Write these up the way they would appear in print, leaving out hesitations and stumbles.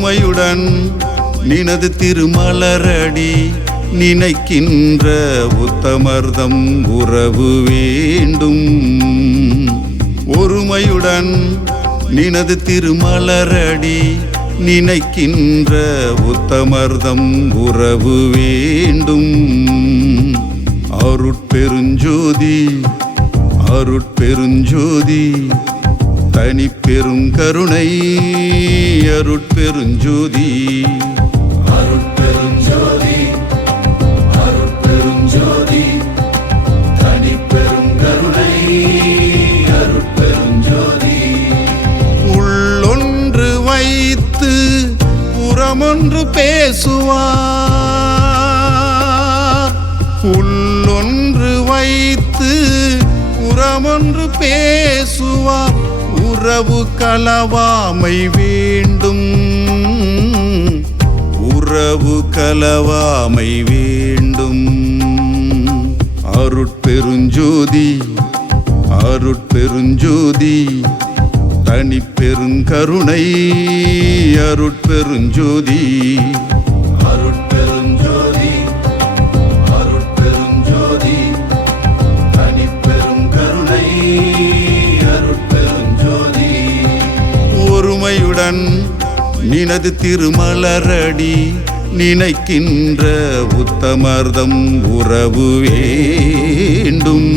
ஒருமையுடன் நினது திருமலரடி நினைக்கின்ற உத்தமர்தம் உறவு வேண்டும். ஒருமையுடன் நினது திருமலரடி நினைக்கின்ற உத்தமர்தம் உறவு வேண்டும். அருட்பெருஞ்சோதி அருட்பெருஞ்சோதி தனிப்பெருங்கருணை அருட்பெருஞ்சோதி அருட்பெருஞ்சோதி அருட்பெருஞ்சோதி தனிப்பெருங்கருணை அருட்பெருஞ்சோதி. உள்ளொன்று வைத்து புறமொன்று பேசுவார். உள்ளொன்று வைத்து புறமொன்று பேசுவார். உறவு கலவாமை வேண்டும். உறவு கலவாமை வேண்டும். அருட்பெருஞ்சோதி அருட்பெருஞ்சோதி தனிப்பெருங்கருணை அருட்பெருஞ்சோதி அருட்பெருஞ்சோதி அருட்பெருஞ்சோதி தனிப்பெருங்கருணை அருட்பெருஞ்சோதி. ஒருமையுடன் நினது திருமலரடி நினைக்கின்ற உத்தமர்தம் உறவு வேண்டும்.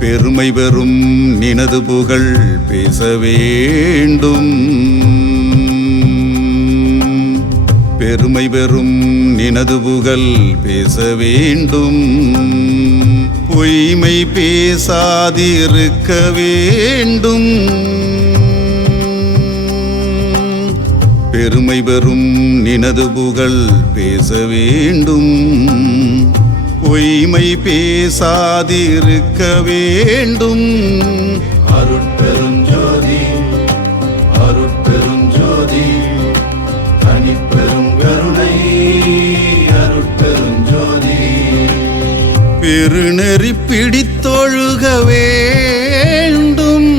பெருமை பெறும் நினது புகழ் பேச வேண்டும். பெருமை பெறும் நினது புகழ் பேச வேண்டும். பொய்மை பேசாதிருக்க வேண்டும். பெருமை பெறும் நினது புகழ் பேச வேண்டும். பொய்மை பேசாதிருக்க வேண்டும். அருட்பெருஞ்சோதி அருட்பெருஞ்சோதி தனிப்பெருங்கருணை அருட்பெருஞ்சோதி. பெருநெறி பிடித்தொழுக வேண்டும்.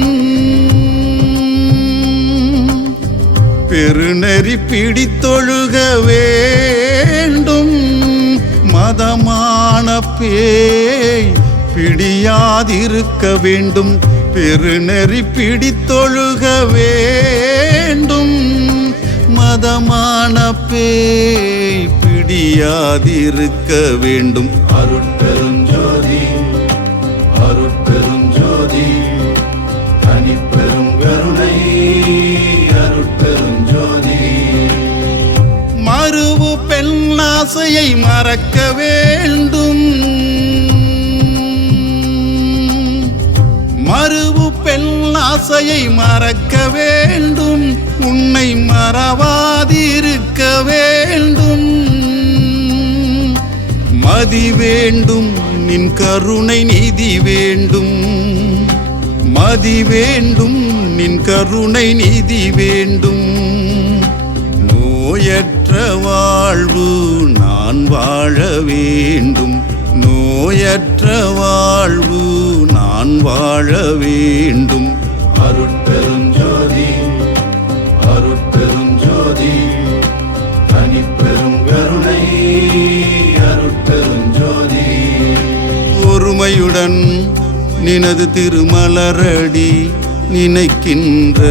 பெருநெறி பிடித்தொழுக வேண்டும். மதமான பேய் பிடியாதிருக்க வேண்டும். பெருநெறி பிடித்தொழுக வேண்டும். மதமான பேய் பிடியாதிருக்க வேண்டும். அருட்பெருஞ்சோதி அருட்பெருஞ்சோதி தனிப்பெருங்கருணை அருட்பெருஞ்சோதி. மறுவு பெண்ணாசையை மறக்க வேண்டும். மறுவு பெண்ணாசையை மறக்க வேண்டும். உன்னை மறவாதிருக்க வேண்டும். மதி வேண்டும் நின் கருணை நிதி வேண்டும். மதி வேண்டும் நின் கருணை நிதி வேண்டும். நோயற்ற வாழ்வு நான் வாழ வேண்டும். நோயற்ற வாழ்வு நான் வாழ வேண்டும். அருட்பெருஞ்சோதி அருட்பெருஞ்சோதி தனிப்பெருங்கருணை அருட்பெருஞ்சோதி. ஒருமையுடன் நினது திருமலரடி நினைக்கின்ற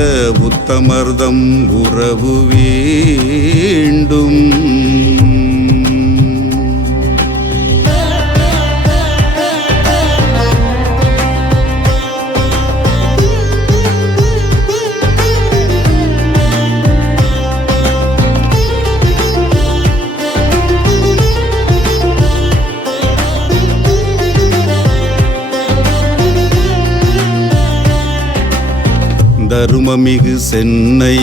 உத்தமர்தம் உறவு வேண்டும். தருமமிகு சென்னை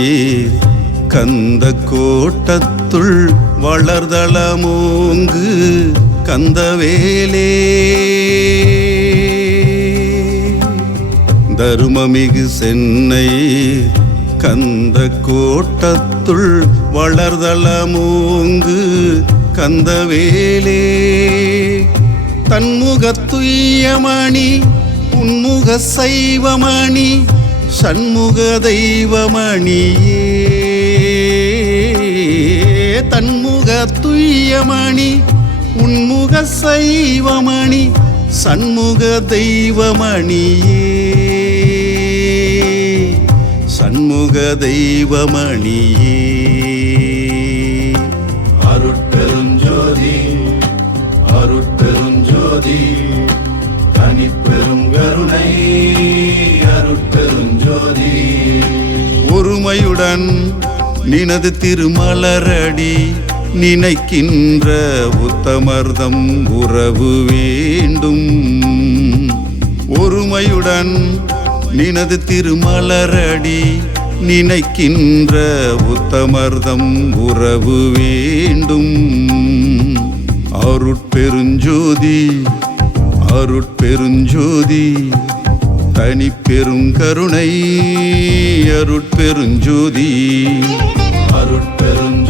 கந்த கோட்டத்துள் வளர்தளமோங்கு கந்தவேலே. தருமமிகு சென்னை கந்த கோட்டத்துள் வளர்தளமோங்கு கந்தவேலே. தன்முகத்துய்யமணி உன்முக சைவமணி சண்முக தெய்வமணியே. தன்முகத்துய்யமணி உன்முக சைவமணி சண்முக தெய்வமணியே. சண்முக தெய்வமணியே. அருட்பெருஞ்சோதி அருட்பெருஞ்சோதி தனிப்பெரும் கருணை அருட்பெருஞ்சோதி. ஒருமையுடன் நினது திருமலரடி நினைக்கின்ற உத்தமர்தம் உறவு வேண்டும். ஒருமையுடன் நினது திருமலரடி நினைக்கின்ற உத்தமர்தம் உறவு வேண்டும். அருட்பெருஞ்சோதி அருட்பெருஞ்சோதி தனிப்பெரும் கருணை அருட்பெருஞ்சோதி. அருட்பெரும்